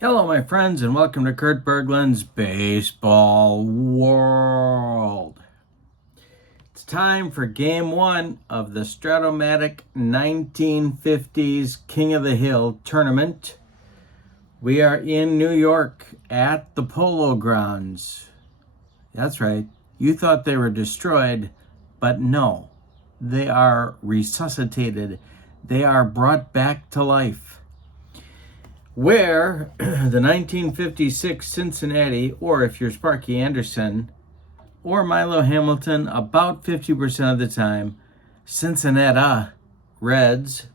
Hello, my friends, and welcome to Kurt Berglund's Baseball World. It's time for Game 1 of the Strat-O-Matic 1950s King of the Hill tournament. We are in New York at the Polo Grounds. That's right, you thought they were destroyed, but no, they are resuscitated. They are brought back to life. Where the 1956 Cincinnati, or if you're Sparky Anderson, or Milo Hamilton, about 50% of the time, Cincinnati Reds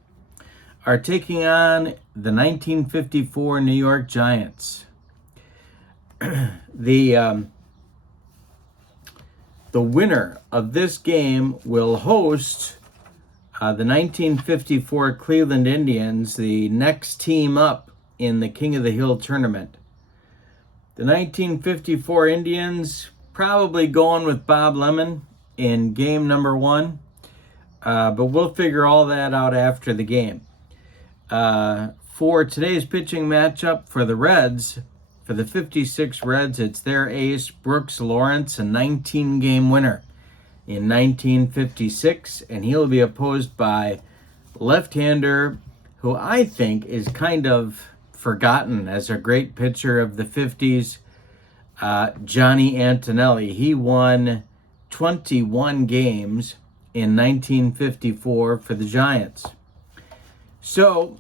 are taking on the 1954 New York Giants. The winner of this game will host the 1954 Cleveland Indians, the next team up in the King of the Hill tournament. The 1954 Indians probably going with Bob Lemon in game number 1, but we'll figure all that out after the game. For today's pitching matchup for the Reds, for the 56 Reds, it's their ace, Brooks Lawrence, a 19-game winner in 1956, and he'll be opposed by left-hander who I think is kind of forgotten as a great pitcher of the 50s, Johnny Antonelli. He won 21 games in 1954 for the Giants. So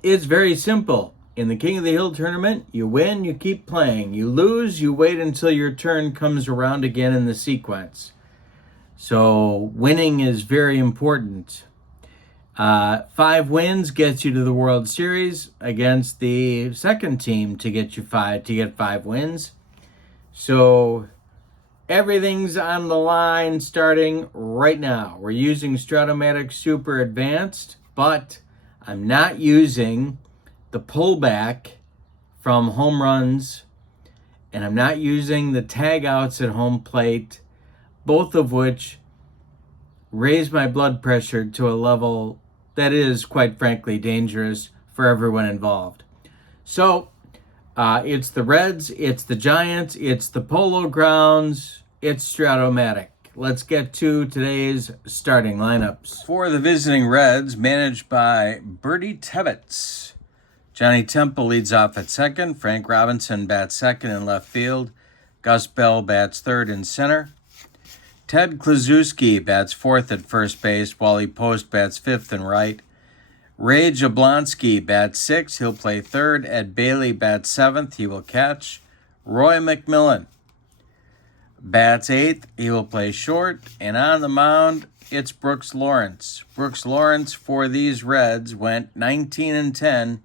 it's very simple. In the King of the Hill tournament, you win, you keep playing. You lose, you wait until your turn comes around again in the sequence. So winning is very important. 5 wins gets you to the World Series against the second team to get 5 wins. So everything's on the line starting right now. We're using Strat-O-Matic Super Advanced, but I'm not using the pullback from home runs, and I'm not using the tag outs at home plate, both of which raise my blood pressure to a level that is, quite frankly, dangerous for everyone involved. So it's the Reds, it's the Giants, it's the Polo Grounds, it's Strat-O-Matic. Let's get to today's starting lineups. For the visiting Reds, managed by Bertie Tebbetts, Johnny Temple leads off at second. Frank Robinson bats second in left field. Gus Bell bats third in center. Ted Kluszewski bats fourth at first base. Wally Post bats fifth and right. Ray Jablonski bats sixth. He'll play third. Ed Bailey bats seventh. He will catch. Roy McMillan bats eighth. He will play short. And on the mound, it's Brooks Lawrence. Brooks Lawrence for these Reds went 19-10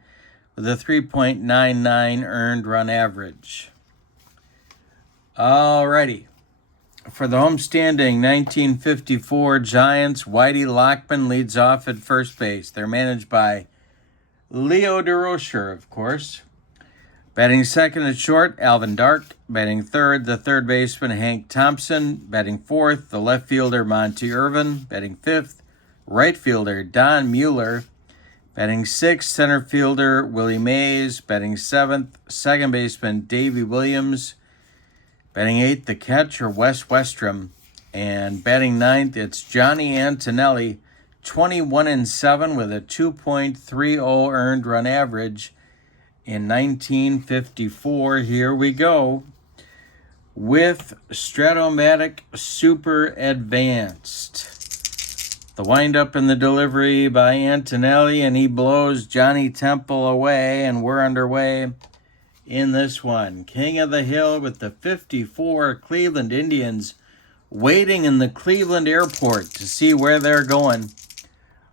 with a 3.99 earned run average. Alrighty. For the homestanding 1954 Giants, Whitey Lockman leads off at first base. They're managed by Leo DeRocher, of course. Batting second at short, Alvin Dark. Batting third, the third baseman, Hank Thompson. Batting fourth, the left fielder, Monty Irvin. Batting fifth, right fielder, Don Mueller. Batting sixth, center fielder, Willie Mays. Batting seventh, second baseman, Davey Williams. Batting eighth, the catcher, Wes Westrom. And batting ninth, it's Johnny Antonelli, 21-7 with a 2.30 earned run average in 1954. Here we go with Strat-O-Matic Super Advanced. The windup and the delivery by Antonelli, and he blows Johnny Temple away, and we're underway in this one. King of the Hill with the 54 Cleveland Indians waiting in the Cleveland airport to see where they're going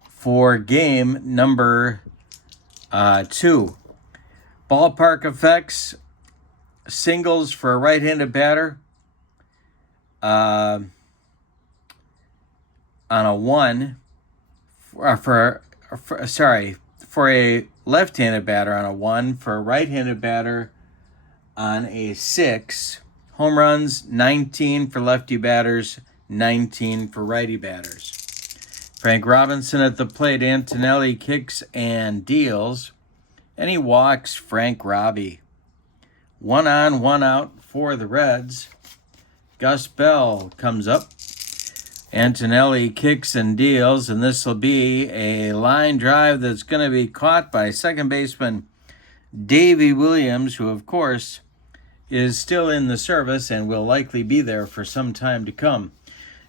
for game number 2. Ballpark effects, singles for a right-handed batter on a 1, for a left-handed batter on a 1, for a right-handed batter on a 6. Home runs, 19 for lefty batters, 19 for righty batters. Frank Robinson at the plate. Antonelli kicks and deals. and he walks Frank Robbie. 1 on, 1 out for the Reds. Gus Bell comes up. Antonelli kicks and deals, and this will be a line drive that's going to be caught by second baseman Davey Williams, who, of course, is still in the service and will likely be there for some time to come.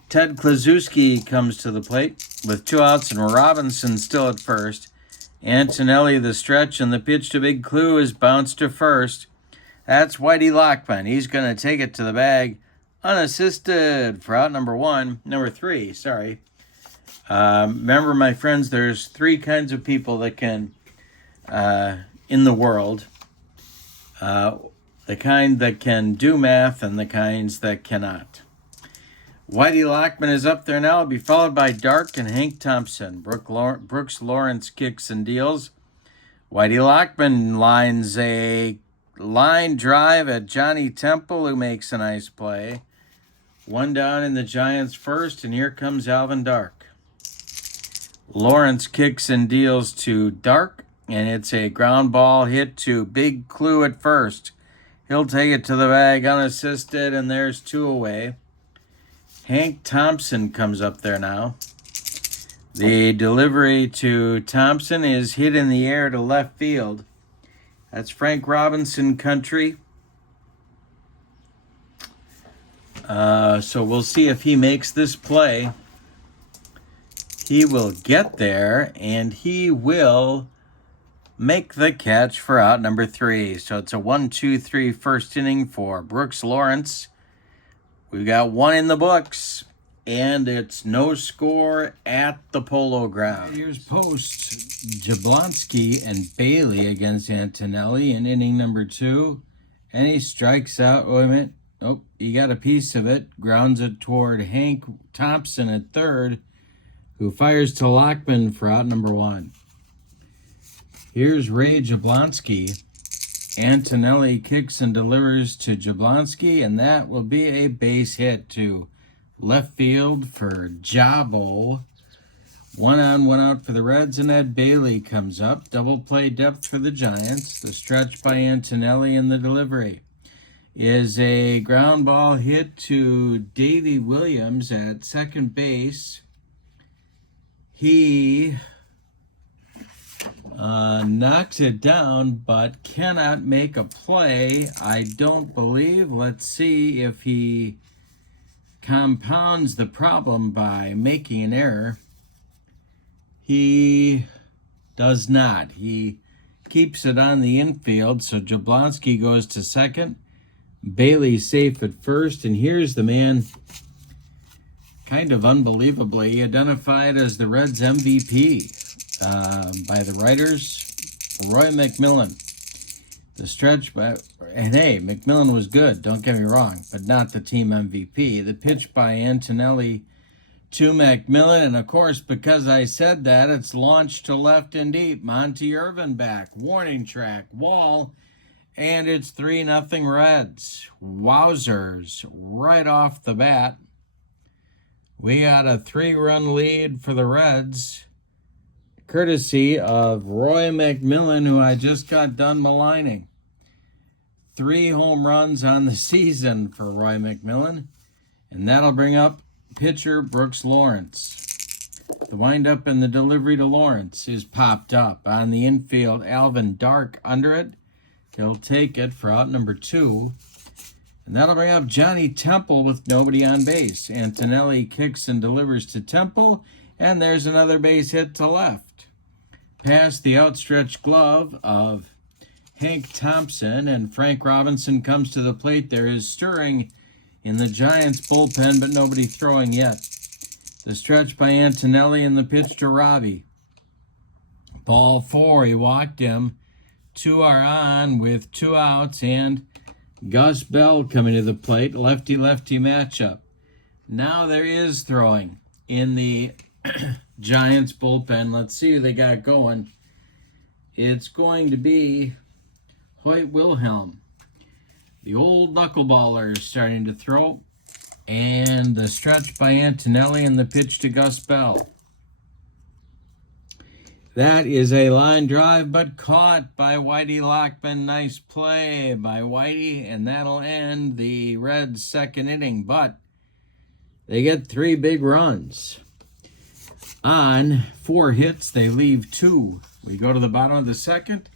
Ted Klaczewski comes to the plate with 2 outs and Robinson still at first. Antonelli the stretch, and the pitch to Big Clue is bounced to first. That's Whitey Lockman. He's going to take it to the bag unassisted for out number 3, sorry. Remember, my friends, there's 3 kinds of people that can, in the world. The kind that can do math and the kinds that cannot. Whitey Lockman is up there now. Will be followed by Dark and Hank Thompson. Brooks Lawrence kicks and deals. Whitey Lockman lines a line drive at Johnny Temple, who makes a nice play. 1 down in the Giants first, and here comes Alvin Dark. Lawrence kicks and deals to Dark, and it's a ground ball hit to Big Clue at first. He'll take it to the bag unassisted, and there's 2 away. Hank Thompson comes up there now. The delivery to Thompson is hit in the air to left field. That's Frank Robinson country. So we'll see if he makes this play. He will get there, and he will make the catch for out number 3. So it's a 1-2-3 first inning for Brooks Lawrence. We've got 1 in the books, and it's no score at the Polo Grounds. Here's post Jablonski and Bailey against Antonelli in inning number 2. And he strikes out. Wait a minute. Oh, he got a piece of it. Grounds it toward Hank Thompson at third, who fires to Lockman for out number 1. Here's Ray Jablonski. Antonelli kicks and delivers to Jablonski, and that will be a base hit to left field for Jabo. 1 on, 1 out for the Reds, and Ed Bailey comes up. Double play depth for the Giants. The stretch by Antonelli, and the delivery is a ground ball hit to Davey Williams at second base. He knocks it down, but cannot make a play, I don't believe. Let's see if he compounds the problem by making an error. He does not. He keeps it on the infield, so Jablonski goes to second. Bailey safe at first, and here's the man, kind of unbelievably identified as the Reds MVP by the writers, Roy McMillan. The stretch by, and hey, McMillan was good, don't get me wrong, but not the team MVP. The pitch by Antonelli to McMillan, and of course, because I said that, it's launched to left and deep. Monty Irvin back, warning track, wall, and it's 3-0 Reds. Wowzers, right off the bat. We got a 3-run lead for the Reds, courtesy of Roy McMillan, who I just got done maligning. 3 home runs on the season for Roy McMillan, and that'll bring up pitcher Brooks Lawrence. The windup and the delivery to Lawrence is popped up. On the infield, Alvin Dark under it. He'll take it for out number 2. And that'll bring up Johnny Temple with nobody on base. Antonelli kicks and delivers to Temple, and there's another base hit to left. Past the outstretched glove of Hank Thompson, and Frank Robinson comes to the plate. There is stirring in the Giants bullpen, but nobody throwing yet. The stretch by Antonelli and the pitch to Robbie. Ball 4, he walked him. 2 are on with 2 outs, and Gus Bell coming to the plate. Lefty-lefty matchup. Now there is throwing in the Giants bullpen. Let's see who they got going. It's going to be Hoyt Wilhelm. The old knuckleballer is starting to throw. And the stretch by Antonelli and the pitch to Gus Bell. That is a line drive, but caught by Whitey Lockman. Nice play by Whitey, and that'll end the Reds' second inning. But they get 3 big runs. On 4 hits, they leave 2. We go to the bottom of the second.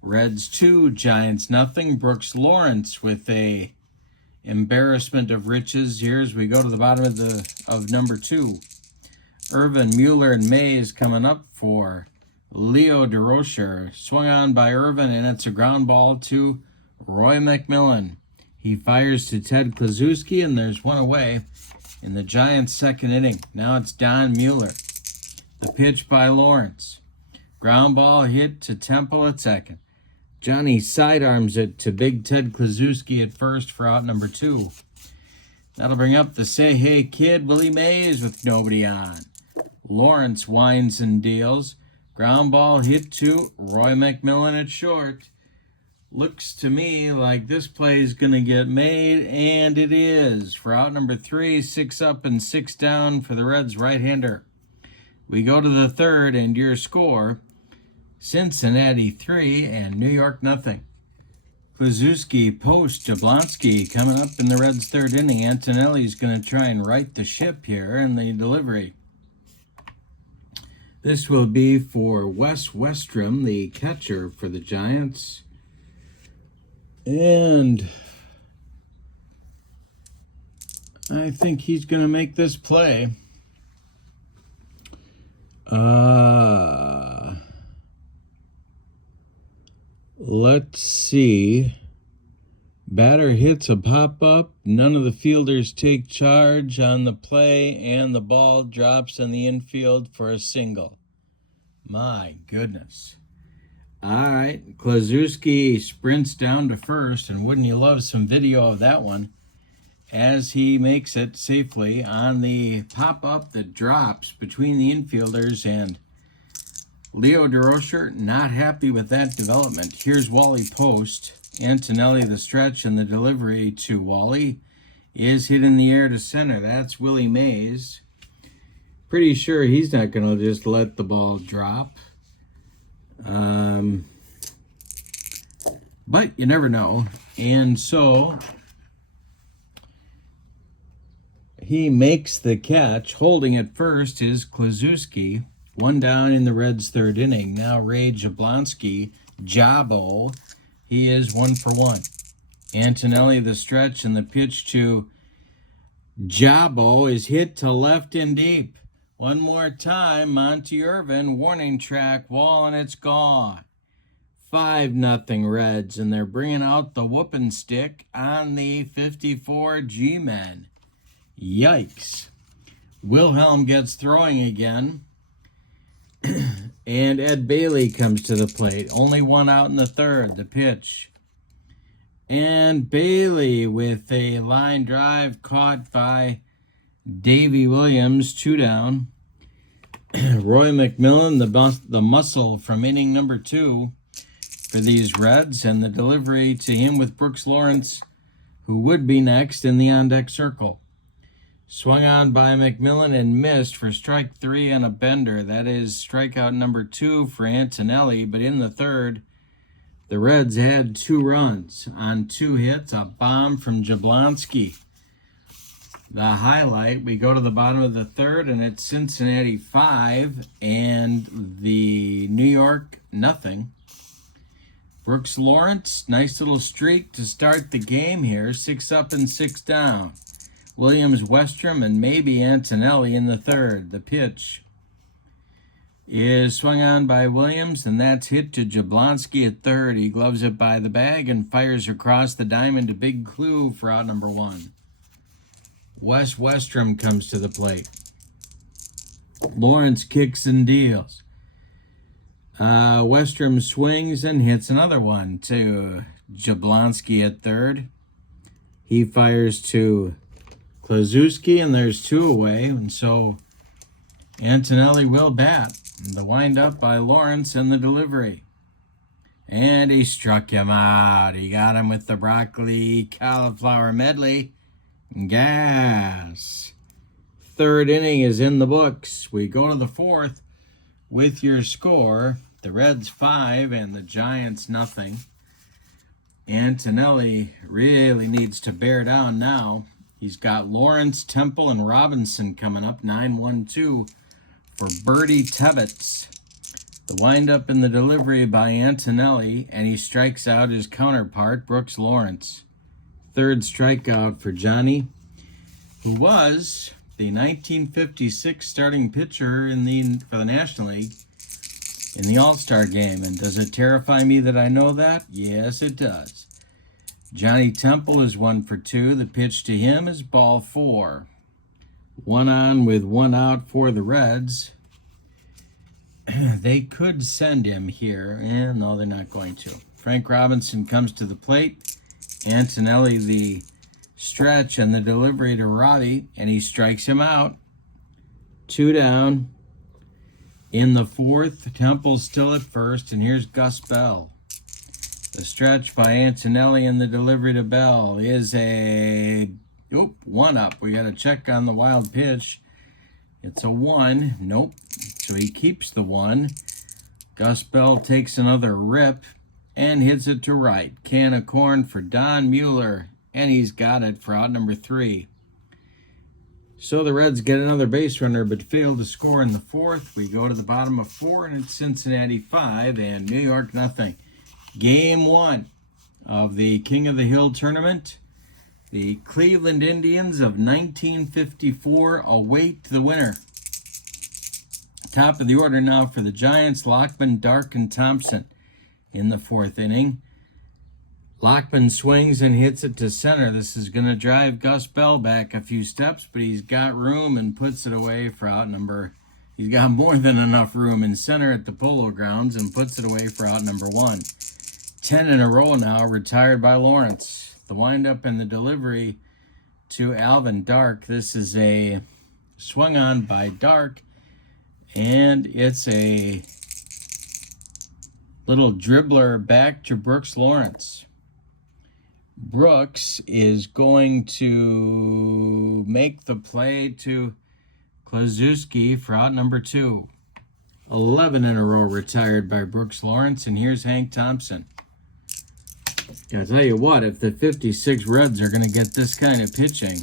Reds 2, Giants nothing. Brooks Lawrence with a embarrassment of riches here as we go to the bottom of number 2. Irvin, Mueller, and Mays coming up for Leo DeRocher. Swung on by Irvin, and it's a ground ball to Roy McMillan. He fires to Ted Kluszewski, and there's 1 away in the Giants' second inning. Now it's Don Mueller. The pitch by Lawrence. Ground ball hit to Temple at second. Johnny sidearms it to Big Ted Kluszewski at first for out number 2. That'll bring up the Say Hey Kid, Willie Mays, with nobody on. Lawrence winds and deals. Ground ball hit to Roy McMillan at short. Looks to me like this play is going to get made, and it is. For out number 3, 6 up and 6 down for the Reds right-hander. We go to the third, and your score, Cincinnati 3 and New York nothing. Kluszewski post Jablonski coming up in the Reds' third inning. Antonelli's going to try and right the ship here in the delivery. This will be for Wes Westrom, the catcher for the Giants. And I think he's going to make this play. Let's see. Batter hits a pop-up. None of the fielders take charge on the play, and the ball drops in the infield for a single. My goodness. All right, Kluszewski sprints down to first, and wouldn't you love some video of that one as he makes it safely on the pop-up that drops between the infielders, and Leo DeRocher not happy with that development. Here's Wally Post. Antonelli the stretch, and the delivery to Wally is hit in the air to center. That's Willie Mays. Pretty sure he's not going to just let the ball drop. But you never know. And so he makes the catch. Holding it first is Kluszewski. 1 down in the Reds' third inning. Now Ray Jablonski, Jabo. He is 1 for 1. Antonelli the stretch, and the pitch to Jabo is hit to left and deep. One more time, Monty Irvin, warning track, wall, and it's gone. 5-0 Reds, and they're bringing out the whooping stick on the 54 G-men. Yikes. Wilhelm gets throwing again. And Ed Bailey comes to the plate. Only 1 out in the third. The pitch. And Bailey with a line drive caught by Davey Williams. 2 down. Roy McMillan, the muscle from inning number 2 for these Reds. And the delivery to him with Brooks Lawrence, who would be next in the on-deck circle. Swung on by McMillan and missed for strike 3 and a bender. That is strikeout number 2 for Antonelli. But in the third, the Reds had 2 runs on 2 hits, a bomb from Jablonski. The highlight, we go to the bottom of the third, and it's Cincinnati 5 and the New York nothing. Brooks Lawrence, nice little streak to start the game here. 6 up and 6 down. Williams, Westrom, and maybe Antonelli in the third. The pitch is swung on by Williams, and that's hit to Jablonski at third. He gloves it by the bag and fires across the diamond to Big Clue for out number 1. Wes Westrom comes to the plate. Lawrence kicks and deals. Westrom swings and hits another one to Jablonski at third. He fires to Kluszewski, and there's 2 away, and so Antonelli will bat. The wind-up by Lawrence and the delivery. And he struck him out. He got him with the broccoli cauliflower medley. Gas. Third inning is in the books. We go to the fourth. with your score. The Reds 5 and the Giants nothing. Antonelli really needs to bear down now. He's got Lawrence, Temple, and Robinson coming up. 9-1-2 for Birdie Tebbets. The windup in the delivery by Antonelli, and he strikes out his counterpart, Brooks Lawrence. Third strikeout for Johnny, who was the 1956 starting pitcher for the National League in the All-Star game. And does it terrify me that I know that? Yes, it does. Johnny Temple is 1 for 2. The pitch to him is ball 4. 1 on with 1 out for the Reds. They could send him here, and no, they're not going to. Frank Robinson comes to the plate. Antonelli the stretch and the delivery to Robbie, and he strikes him out. 2 down. In the 4th, Temple's still at first, and here's Gus Bell. The stretch by Antonelli and the delivery to Bell is a 1 up. We got to check on the wild pitch. It's a 1. Nope. So he keeps the 1. Gus Bell takes another rip and hits it to right. Can of corn for Don Mueller, and he's got it for out number 3. So the Reds get another base runner but fail to score in the 4th. We go to the bottom of 4, and it's Cincinnati 5 and New York nothing. Game 1 of the King of the Hill tournament. The Cleveland Indians of 1954 await the winner. Top of the order now for the Giants, Lockman, Dark, and Thompson in the 4th inning. Lockman swings and hits it to center. This is going to drive Gus Bell back a few steps, but he's got room and puts it away for out number. He's got more than enough room in center at the Polo Grounds and puts it away for out number 1. 10 in a row now, retired by Lawrence. The windup and the delivery to Alvin Dark. This is a swung on by Dark, and it's a little dribbler back to Brooks Lawrence. Brooks is going to make the play to Klazuski for out number 2. 11 in a row retired by Brooks Lawrence, and here's Hank Thompson. I'll tell you what, if the 56 Reds are going to get this kind of pitching,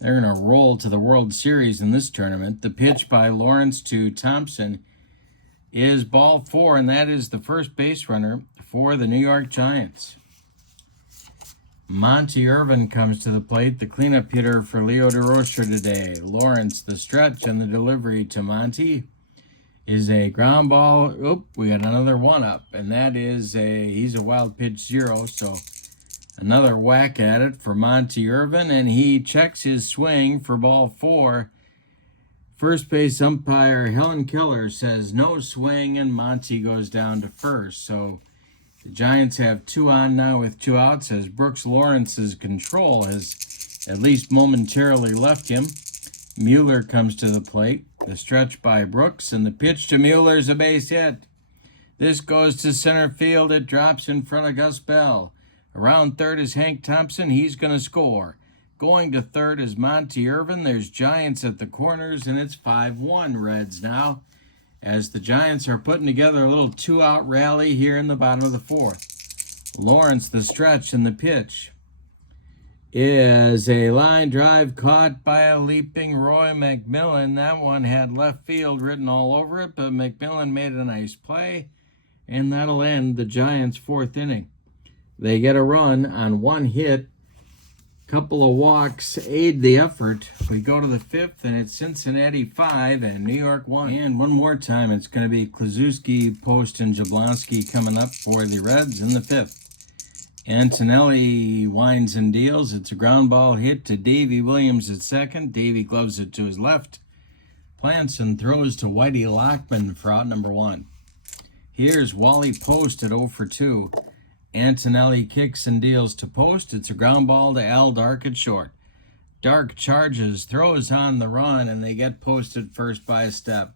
they're going to roll to the World Series in this tournament. The pitch by Lawrence to Thompson is ball 4, and that is the first base runner for the New York Giants. Monty Irvin comes to the plate, the cleanup hitter for Leo DeRocher today. Lawrence, the stretch and the delivery to Monty is a ground ball. We got another 1 up, and that is he's a wild pitch 0, so another whack at it for Monty Irvin, and he checks his swing for ball 4. First base umpire Helen Keller says no swing, and Monty goes down to first. So the Giants have 2 on now with 2 outs as Brooks Lawrence's control has at least momentarily left him. Mueller comes to the plate. The stretch by Brooks, and the pitch to Mueller is a base hit. This goes to center field. It drops in front of Gus Bell. Around third is Hank Thompson. He's going to score. Going to third is Monty Irvin. There's Giants at the corners, and it's 5-1 Reds now, as the Giants are putting together a little 2-out rally here in the bottom of the 4th. Lawrence, the stretch, and the pitch is a line drive caught by a leaping Roy McMillan. That one had left field written all over it, but McMillan made a nice play, and that'll end the Giants' 4th inning. They get a run on 1 hit. Couple of walks aid the effort. We go to the 5th, and it's Cincinnati 5 and New York 1. And one more time, it's going to be Klazuski, Post, and Jablonski coming up for the Reds in the 5th. Antonelli winds and deals. It's a ground ball hit to Davey Williams at second. Davey gloves it to his left. Plants and throws to Whitey Lockman for out number 1. Here's Wally Post at 0 for 2. Antonelli kicks and deals to Post. It's a ground ball to Al Dark at short. Dark charges, throws on the run, and they get Post at first by a step.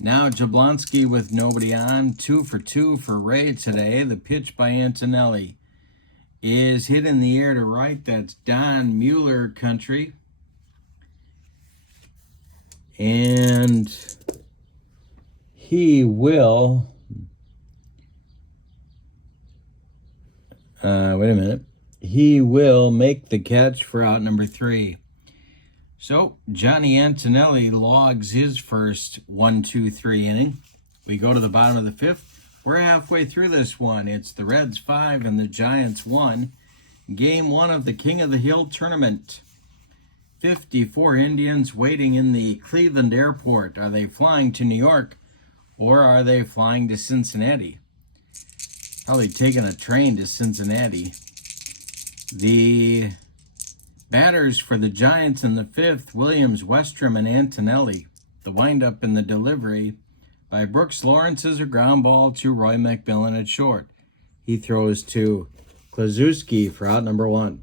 Now Jablonski with nobody on, 2 for 2 for Ray today. The pitch by Antonelli is hit in the air to right. That's Don Mueller country. And he will... wait a minute. He will make the catch for out number 3. So, Johnny Antonelli logs his first 1-2-3 inning. We go to the bottom of the 5th. We're halfway through this one. It's the Reds 5 and the Giants 1. Game 1 of the King of the Hill tournament. 54 Indians waiting in the Cleveland airport. Are they flying to New York or are they flying to Cincinnati? Probably taking a train to Cincinnati. The batters for the Giants in the 5th, Williams, Westrom, and Antonelli. The windup in the delivery by Brooks Lawrence is a ground ball to Roy McMillan at short. He throws to Klazuski for out number 1.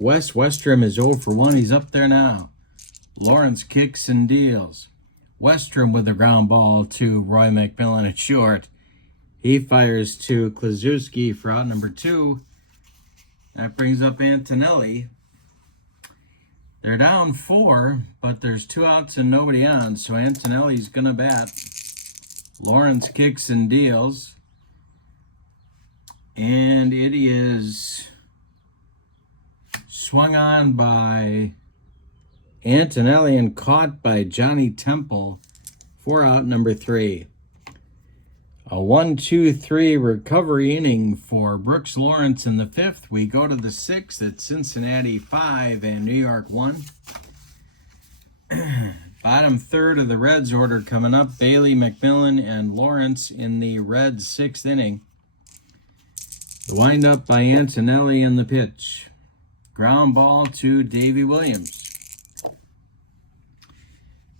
Wes Westrom is 0 for 1. He's up there now. Lawrence kicks and deals. Westrom with the ground ball to Roy McMillan at short. He fires to Klazuski for out number 2. That brings up Antonelli. They're down 4, but there's 2 outs and nobody on, so Antonelli's going to bat. Lawrence kicks and deals. And it is swung on by Antonelli and caught by Johnny Temple for out number 3. A 1-2-3 recovery inning for Brooks Lawrence in the 5th. We go to the 6th at Cincinnati 5 and New York 1. Bottom third of the Reds order coming up. Bailey, McMillan, and Lawrence in the Reds 6th inning. The windup by Antonelli in the pitch. Ground ball to Davey Williams.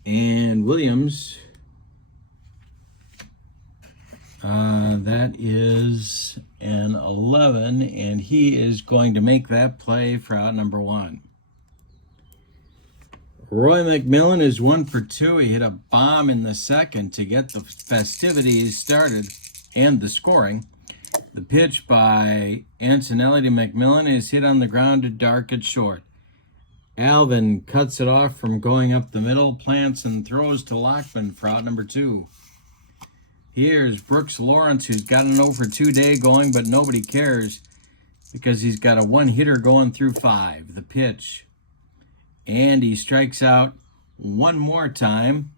And Williams... that is an 11, and he is going to make that play for out number 1. Roy McMillan is 1 for 2. He hit a bomb in the 2nd to get the festivities started and the scoring. The pitch by Antonelli to McMillan is hit on the ground to Dark at short. Alvin cuts it off from going up the middle, plants and throws to Lockman for out number 2. Here's Brooks Lawrence, who's got an 0 for 2 day going, but nobody cares because he's got a 1-hitter going through 5. The pitch. And he strikes out one more time.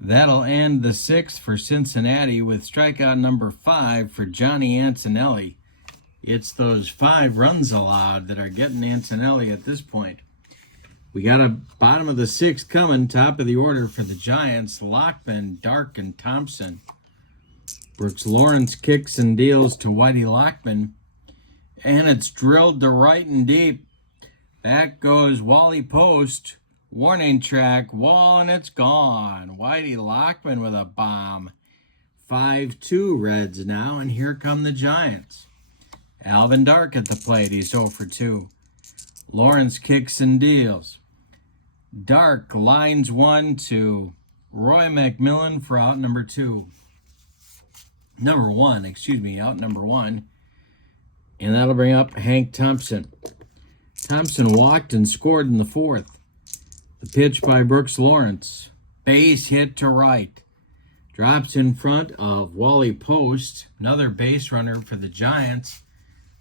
That'll end the 6th for Cincinnati with strikeout number 5 for Johnny Antonelli. It's those 5 runs allowed that are getting Antonelli at this point. We got a bottom of the 6th coming, top of the order for the Giants, Lockman, Dark, and Thompson. Brooks Lawrence kicks and deals to Whitey Lockman, and it's drilled to right and deep. Back goes Wally Post, warning track, wall, and it's gone. Whitey Lockman with a bomb. 5-2 Reds now, and here come the Giants. Alvin Dark at the plate, he's 0 for 2. Lawrence kicks and deals. Dark lines 1 to Roy McMillan for out number 2. Out number 1. And that'll bring up Hank Thompson. Thompson walked and scored in the 4th. The pitch by Brooks Lawrence. Base hit to right. Drops in front of Wally Post. Another base runner for the Giants.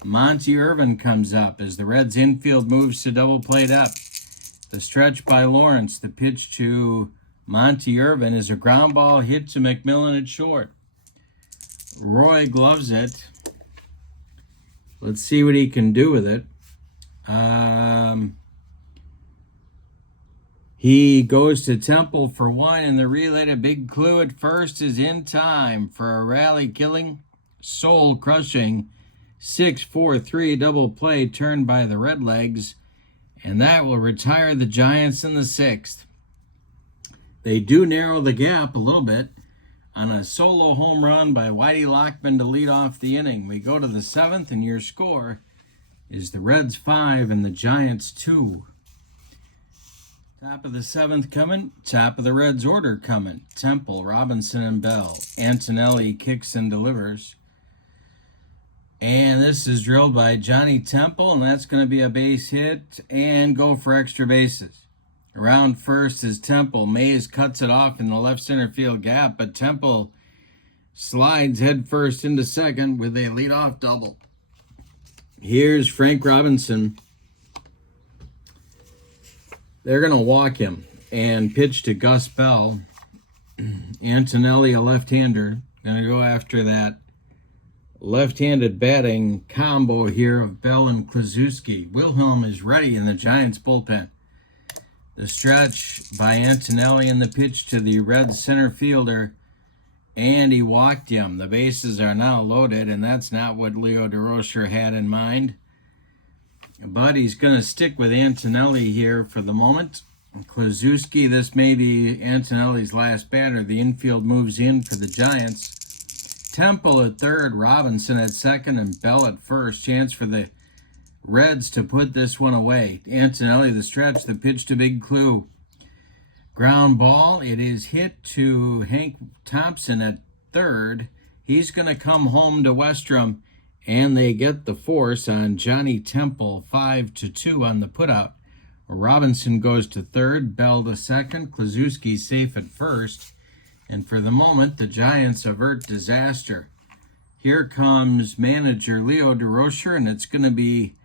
Monty Irvin comes up as the Reds infield moves to double play up. The stretch by Lawrence. The pitch to Monty Irvin is a ground ball hit to McMillan at short. Roy gloves it. Let's see what he can do with it. He goes to Temple for 1, and the relay to Big Clue at first is in time for a rally-killing, soul-crushing 6-4-3 double play turned by the Redlegs, and that will retire the Giants in the 6th. They do narrow the gap a little bit on a solo home run by Whitey Lockman to lead off the inning. We go to the 7th, and your score is the Reds 5 and the Giants 2. Top of the 7th coming, top of the Reds order coming. Temple, Robinson, and Bell. Antonelli kicks and delivers. And this is drilled by Johnny Temple, and that's going to be a base hit and go for extra bases. Around first is Temple. Mays cuts it off in the left center field gap, but Temple slides head first into second with a leadoff double. Here's Frank Robinson. They're going to walk him and pitch to Gus Bell. Antonelli, a left-hander, going to go after that left-handed batting combo here of Bell and Kluszewski. Wilhelm is ready in the Giants bullpen. The stretch by Antonelli and the pitch to the Reds center fielder, and he walked him. The bases are now loaded, and that's not what Leo DeRocher had in mind. But he's going to stick with Antonelli here for the moment. Kluszewski, this may be Antonelli's last batter. The infield moves in for the Giants. Temple at third, Robinson at second, and Bell at first. Chance for the Reds to put this one away. Antonelli, the stretch, the pitch to Big Clue. Ground ball. It is hit to Hank Thompson at third. He's going to come home to Westrom, and they get the force on Johnny Temple, 5-2 on the putout. Robinson goes to third, Bell to second, Kluszewski safe at first. And for the moment, the Giants avert disaster. Here comes manager Leo DeRocher, and it's going to be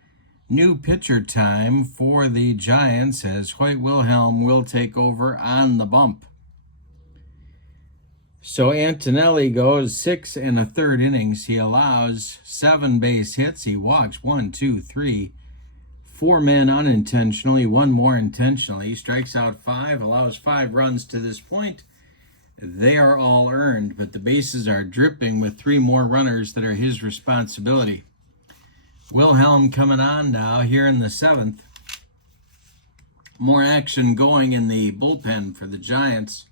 new pitcher time for the Giants as Hoyt Wilhelm will take over on the bump. So Antonelli goes 6 1/3 innings. He allows 7 base hits. He walks 1, 2, 3, 4 men unintentionally, 1 more intentionally. He strikes out 5, allows 5 runs to this point. They are all earned, but the bases are dripping with 3 more runners that are his responsibility. Wilhelm coming on now here in the 7th. More action going in the bullpen for the Giants.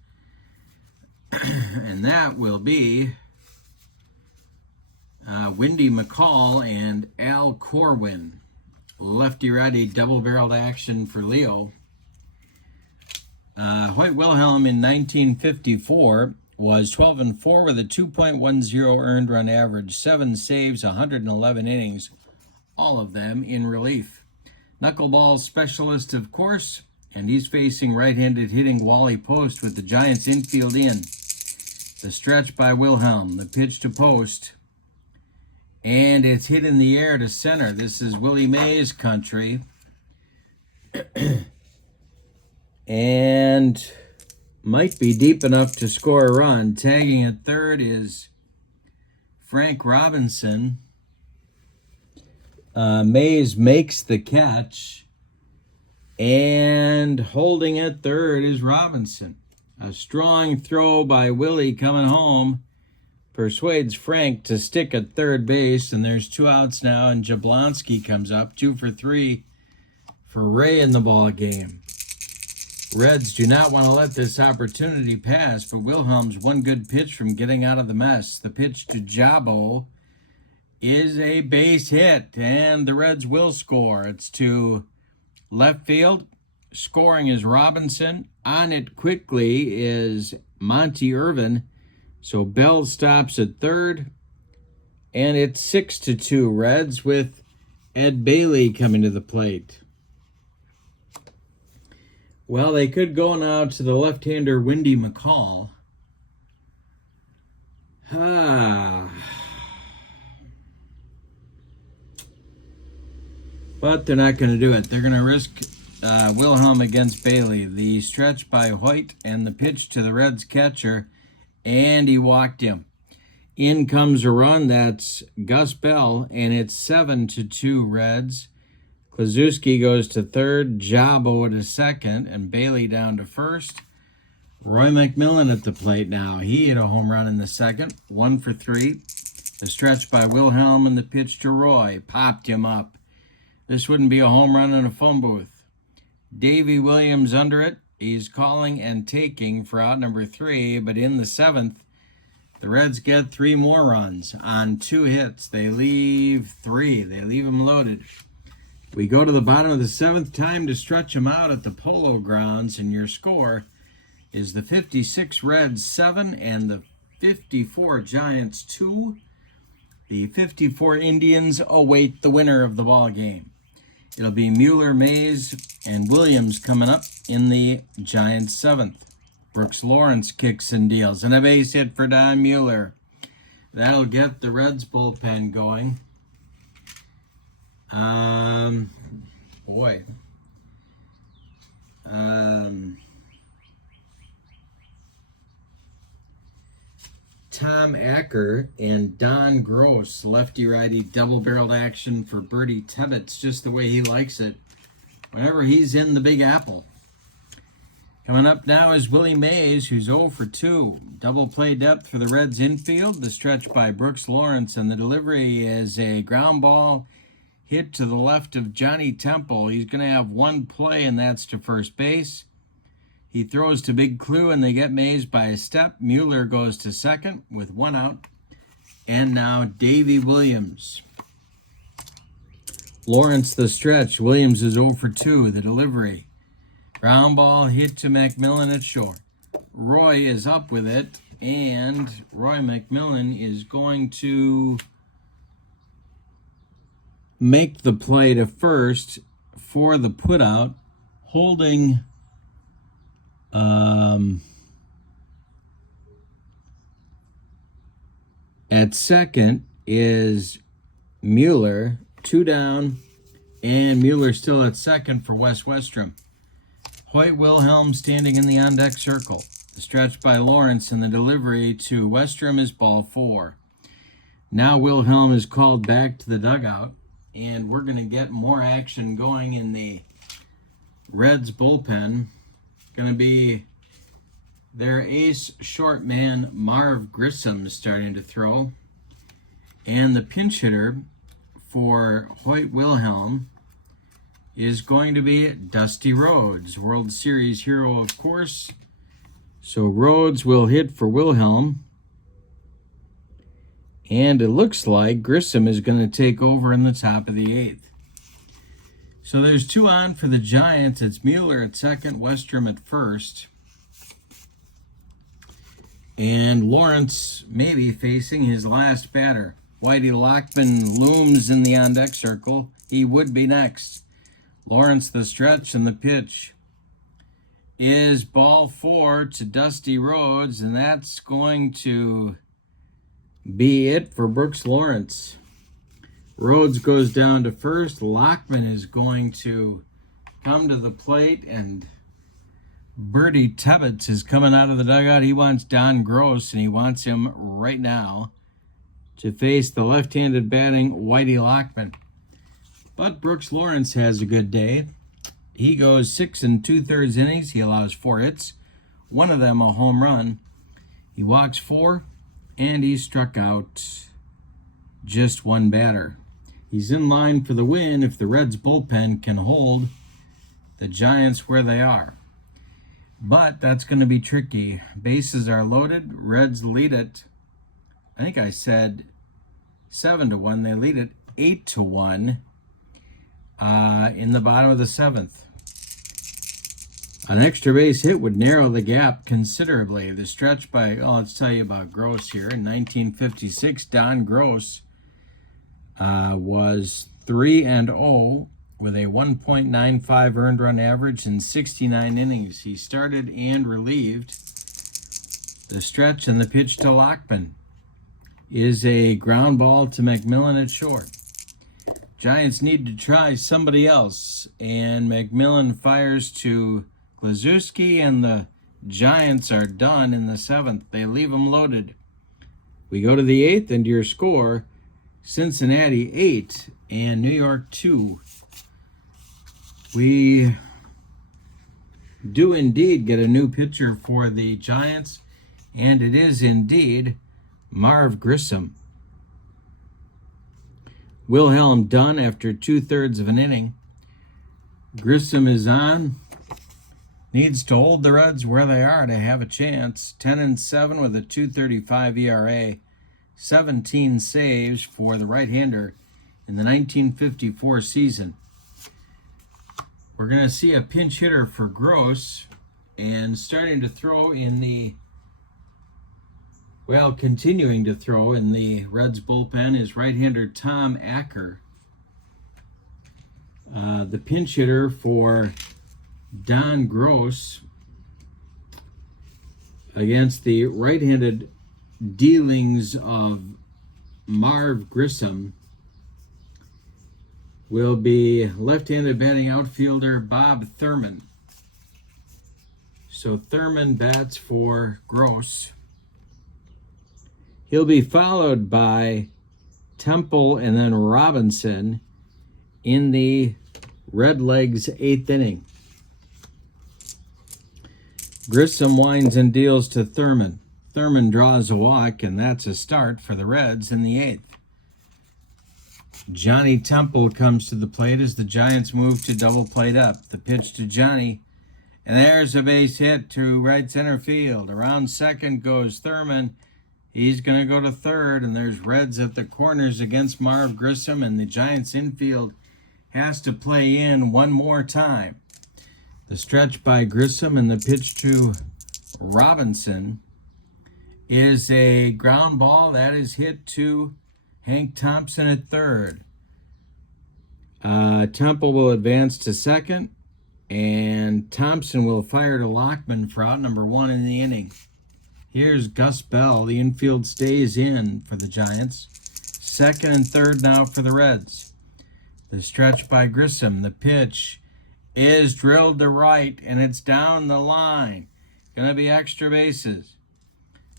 And that will be Windy McCall and Al Corwin. Lefty-righty double-barreled action for Leo. Hoyt Wilhelm in 1954 was 12-4 with a 2.10 earned run average, 7 saves, 111 innings, all of them in relief. Knuckleball specialist, of course, and he's facing right-handed hitting Wally Post with the Giants infield in. The stretch by Wilhelm, the pitch to Post, and it's hit in the air to center. This is Willie Mays country. And might be deep enough to score a run. Tagging at third is Frank Robinson. Mays makes the catch, and holding at third is Robinson. A strong throw by Willie coming home persuades Frank to stick at third base, and there's 2 outs now, and Jablonski comes up, 2 for 3 for Ray in the ball game. Reds do not want to let this opportunity pass, but Wilhelm's one good pitch from getting out of the mess. The pitch to Jabo is a base hit, and the Reds will score. It's to left field. Scoring is Robinson. On it quickly is Monty Irvin. So Bell stops at third, and it's 6-2 Reds with Ed Bailey coming to the plate. Well, they could go now to the left-hander Windy McCall. But they're not going to do it. They're going to risk Wilhelm against Bailey. The stretch by Hoyt and the pitch to the Reds catcher, and he walked him. In comes a run. That's Gus Bell, and it's 7-2 Reds. Kluszewski goes to third, Jabo to second, and Bailey down to first. Roy McMillan at the plate now. He hit a home run in the second, 1 for 3. The stretch by Wilhelm and the pitch to Roy popped him up. This wouldn't be a home run in a phone booth. Davey Williams under it. He's calling and taking for out number 3, but in the 7th, the Reds get 3 more runs on 2 hits. They leave 3. They leave them loaded. We go to the bottom of the 7th, time to stretch them out at the Polo Grounds, and your score is the 56 Reds 7 and the 54 Giants 2. The 54 Indians await the winner of the ball game. It'll be Mueller, Mays, and Williams coming up in the Giants' 7th. Brooks Lawrence kicks and deals. And a base hit for Don Mueller. That'll get the Reds bullpen going. Tom Acker and Don Gross, lefty-righty double-barreled action for Bertie Tebbets, just the way he likes it whenever he's in the Big Apple. Coming up now is Willie Mays, who's 0 for 2. Double play depth for the Reds infield. The stretch by Brooks Lawrence, and the delivery is a ground ball hit to the left of Johnny Temple. He's going to have one play, and that's to first base. He throws to Big Clue, and they get Mays by a step. Mueller goes to second with 1 out. And now Davey Williams. Lawrence the stretch. Williams is 0 for 2. The delivery. Ground ball hit to McMillan at short. Roy is up with it, and Roy McMillan is going to make the play to first for the putout, holding at second is Mueller, 2 down, and Mueller still at second for Wes Westrom. Hoyt Wilhelm standing in the on-deck circle. The stretch by Lawrence, and the delivery to Westrom is ball 4. Now Wilhelm is called back to the dugout, and we're going to get more action going in the Reds bullpen. Going to be their ace short man, Marv Grissom, starting to throw. And the pinch hitter for Hoyt Wilhelm is going to be Dusty Rhodes, World Series hero, of course. So Rhodes will hit for Wilhelm. And it looks like Grissom is going to take over in the top of the 8th. So there's 2 on for the Giants. It's Mueller at second, Westrom at first. And Lawrence maybe facing his last batter. Whitey Lockman looms in the on-deck circle. He would be next. Lawrence the stretch, and the pitch is ball 4 to Dusty Rhodes, and that's going to be it for Brooks Lawrence. Rhodes goes down to first. Lockman is going to come to the plate, and Bertie Tebbets is coming out of the dugout. He wants Don Gross, and he wants him right now to face the left-handed batting Whitey Lockman. But Brooks Lawrence has a good day. He goes 6 2/3 innings. He allows 4 hits, 1 of them a home run. He walks 4, and he struck out just 1 batter. He's in line for the win if the Reds bullpen can hold the Giants where they are. But that's going to be tricky. Bases are loaded. Reds lead it. I think I said 7-1. They lead it 8-1 in the bottom of the 7th. An extra base hit would narrow the gap considerably. The stretch by, let's tell you about Gross here. In 1956, Don Gross was 3-0 with a 1.95 earned run average in 69 innings. He started and relieved. The stretch and the pitch to Lockman is a ground ball to McMillan at short. Giants need to try somebody else, and McMillan fires to Klazuski, and the Giants are done in the 7th. They leave them loaded. We go to the 8th, and your score, Cincinnati 8 and New York 2. We do indeed get a new pitcher for the Giants, and it is indeed Marv Grissom. Wilhelm done after 2/3 of an inning. Grissom is on. Needs to hold the Reds where they are to have a chance. 10-7 with a 2.35 ERA. 17 saves for the right-hander in the 1954 season. We're going to see a pinch hitter for Gross, and starting to throw in the, continuing to throw in the Reds bullpen is right-hander Tom Acker. The pinch hitter for Don Gross against the right-handed dealings of Marv Grissom will be left-handed batting outfielder Bob Thurman. So Thurman bats for Gross. He'll be followed by Temple and then Robinson in the Redlegs 8th inning. Grissom winds and deals to Thurman. Thurman draws a walk, and that's a start for the Reds in the 8th. Johnny Temple comes to the plate as the Giants move to double plate up. The pitch to Johnny, and there's a base hit to right center field. Around second goes Thurman. He's going to go to third, and there's Reds at the corners against Marv Grissom, and the Giants infield has to play in one more time. The stretch by Grissom and the pitch to Robinson is a ground ball that is hit to Hank Thompson at third. Temple will advance to second, and Thompson will fire to Lockman for out number 1 in the inning. Here's Gus Bell. The infield stays in for the Giants. Second and third now for the Reds. The stretch by Grissom. The pitch is drilled to right, and it's down the line. Gonna be extra bases.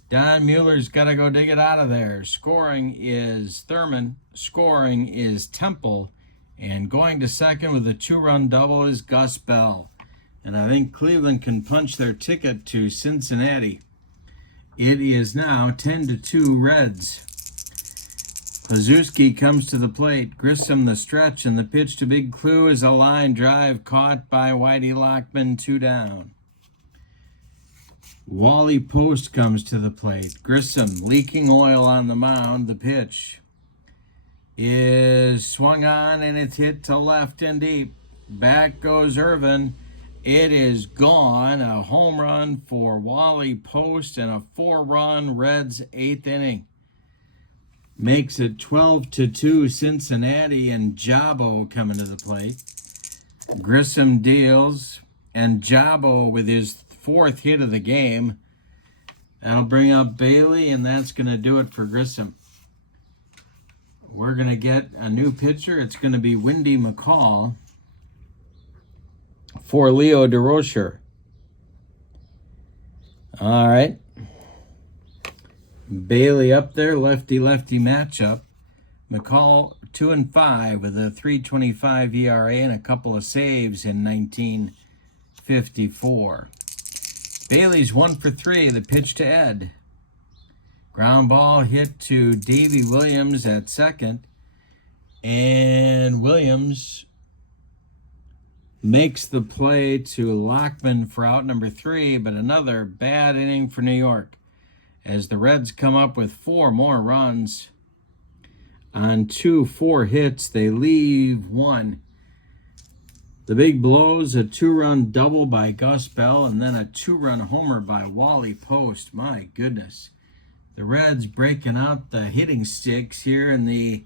Don Mueller's got to go dig it out of there. Scoring is Thurman. Scoring is Temple. And going to second with a 2-run double is Gus Bell. And I think Cleveland can punch their ticket to Cincinnati. It is now 10-2 Reds. Klazuski comes to the plate. Grissom the stretch, and the pitch to Big Clue is a line drive caught by Whitey Lockman, 2 down. Wally Post comes to the plate. Grissom leaking oil on the mound. The pitch is swung on, and it's hit to left and deep. Back goes Irvin. It is gone. A home run for Wally Post and a 4-run Reds 8th inning. Makes it 12-2 Cincinnati, and Jabo coming to the plate. Grissom deals, and Jabo with his 4th hit of the game. That'll bring up Bailey, and that's going to do it for Grissom. We're going to get a new pitcher. It's going to be Windy McCall for Leo DeRocher. All right. Bailey up there, lefty-lefty matchup. McCall 2-5 with a 3.25 ERA and a couple of saves in 1954. Bailey's 1 for 3. The pitch to Ed. Ground ball hit to Davey Williams at second. And Williams makes the play to Lockman for out number 3, but another bad inning for New York as the Reds come up with 4 more runs. On 4 hits, they leave 1. The big blows, a 2-run double by Gus Bell, and then a 2-run homer by Wally Post. My goodness. The Reds breaking out the hitting sticks here in the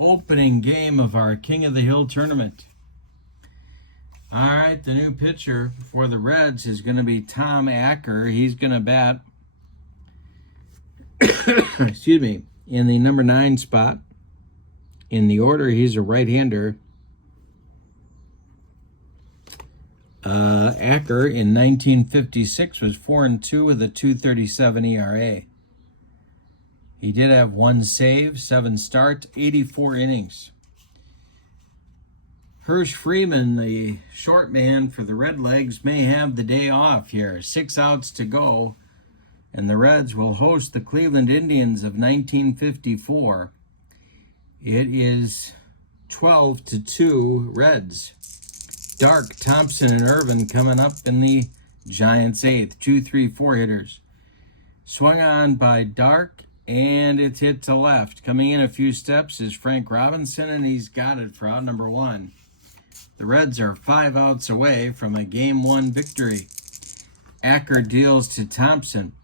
opening game of our King of the Hill tournament. All right, the new pitcher for the Reds is going to be Tom Acker. He's going to bat, excuse me, in the number 9 spot. In the order, he's a right-hander. Acker in 1956 was 4-2 with a 2.37 ERA. He did have 1 save, 7 starts, 84 innings. Hirsch Freeman, the short man for the Redlegs, may have the day off here. 6 outs to go, and the Reds will host the Cleveland Indians of 1954. It is 12-2 Reds. Dark, Thompson, and Irvin coming up in the Giants' 8th. 2-3-4 hitters. Swung on by Dark, and it's hit to left. Coming in a few steps is Frank Robinson, and he's got it for out number 1. The Reds are 5 outs away from a Game 1 victory. Acker deals to Thompson.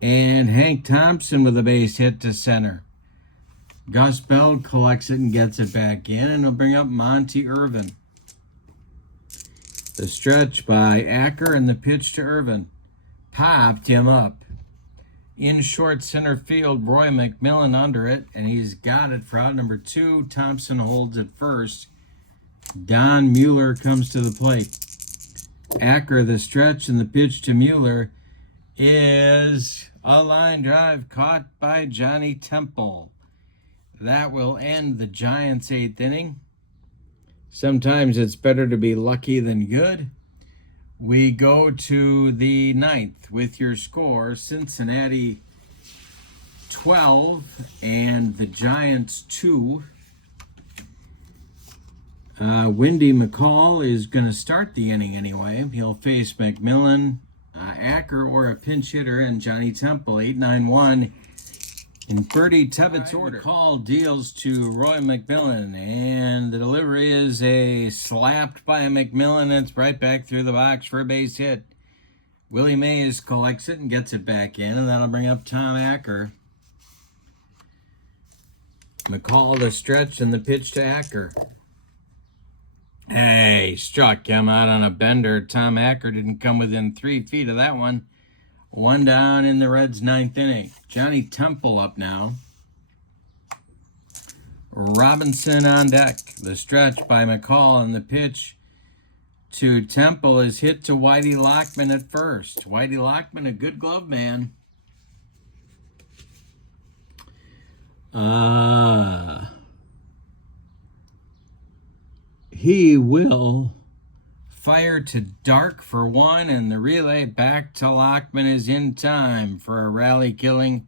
And Hank Thompson with a base hit to center. Gus Bell collects it and gets it back in, and he'll bring up Monty Irvin. The stretch by Acker and the pitch to Irvin. Popped him up. In short center field, Roy McMillan under it, and he's got it for out number 2. Thompson holds it first. Don Mueller comes to the plate. Acker, the stretch, and the pitch to Mueller is a line drive caught by Johnny Temple. That will end the Giants' 8th inning. Sometimes it's better to be lucky than good. We go to the 9th with your score, Cincinnati 12 and the Giants 2. Windy McCall is going to start the inning anyway. He'll face McMillan, Acker, or a pinch hitter, and Johnny Temple. 8-9-1 in Bertie Tevitt's order. McCall deals to Roy McMillan, and the delivery is a slapped by McMillan. It's right back through the box for a base hit. Willie Mays collects it and gets it back in, and that'll bring up Tom Acker. McCall the stretch and the pitch to Acker. Hey, struck him out on a bender. Tom Acker didn't come within 3 feet of that one. 1 down in the Reds' 9th inning. Johnny Temple up now. Robinson on deck. The stretch by McCall, and the pitch to Temple is hit to Whitey Lockman at first. Whitey Lockman, a good glove man. He will fire to Dark for 1, and the relay back to Lockman is in time for a rally-killing,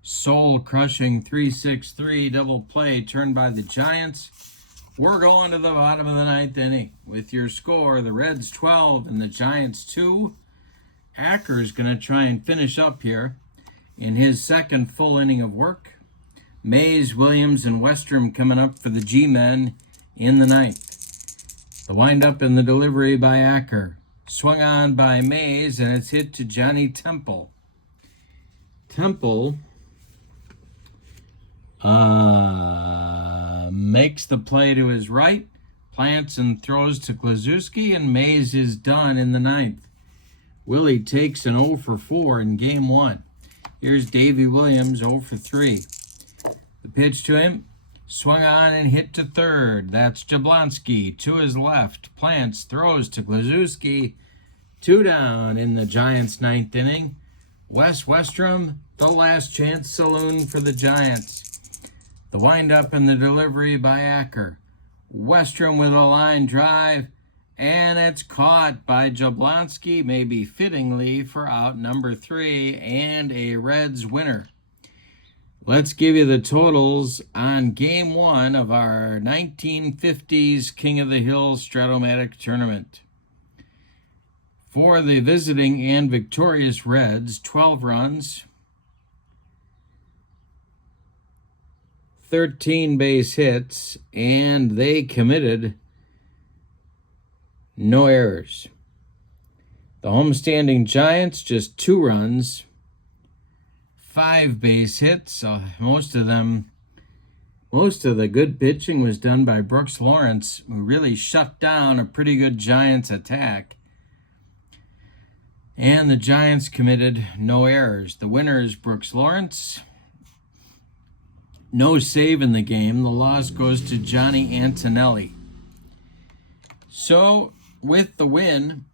soul-crushing 3-6-3 double play turned by the Giants. We're going to the bottom of the 9th inning with your score, the Reds 12 and the Giants 2. Acker is going to try and finish up here in his 2nd full inning of work. Mays, Williams, and Westrom coming up for the G-men in the 9th. The windup and the delivery by Acker. Swung on by Mays, and it's hit to Johnny Temple. Temple makes the play to his right, plants and throws to Klaczewski, and Mays is done in the 9th. Willie takes an 0 for 4 in game 1. Here's Davey Williams, 0 for 3. The pitch to him. Swung on and hit to third. That's Jablonski to his left. Plants, throws to Klaczewski. 2 down in the Giants' 9th inning. Wes Westrom, the last chance saloon for the Giants. The windup and the delivery by Acker. Westrom with a line drive, and it's caught by Jablonski, maybe fittingly for out number 3 and a Reds winner. Let's give you the totals on Game 1 of our 1950s King of the Hill Strat-O-Matic tournament. For the visiting and victorious Reds, 12 runs, 13 base hits, and they committed no errors. The homestanding Giants, just 2 runs, 5 base hits. Most of the good pitching was done by Brooks Lawrence, who really shut down a pretty good Giants attack. And the Giants committed no errors. The winner is Brooks Lawrence. No save in the game. The loss goes to Johnny Antonelli. So, with the win,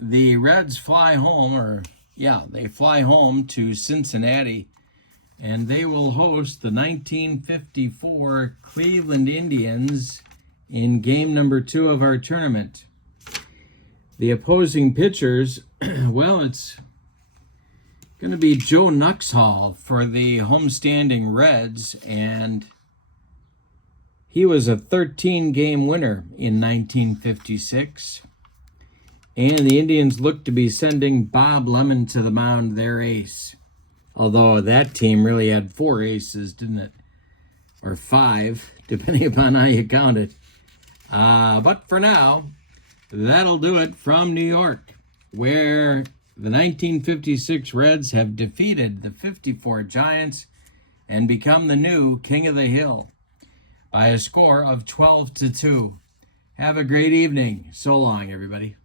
the Reds fly home, they fly home to Cincinnati, and they will host the 1954 Cleveland Indians in game number 2 of our tournament. The opposing pitchers, well, it's going to be Joe Nuxhall for the homestanding Reds, and he was a 13-game winner in 1956. And the Indians look to be sending Bob Lemon to the mound, their ace. Although that team really had 4 aces, didn't it? Or 5, depending upon how you count it. But for now, that'll do it from New York, where the 1956 Reds have defeated the 54 Giants and become the new King of the Hill by a score of 12-2. Have a great evening. So long, everybody.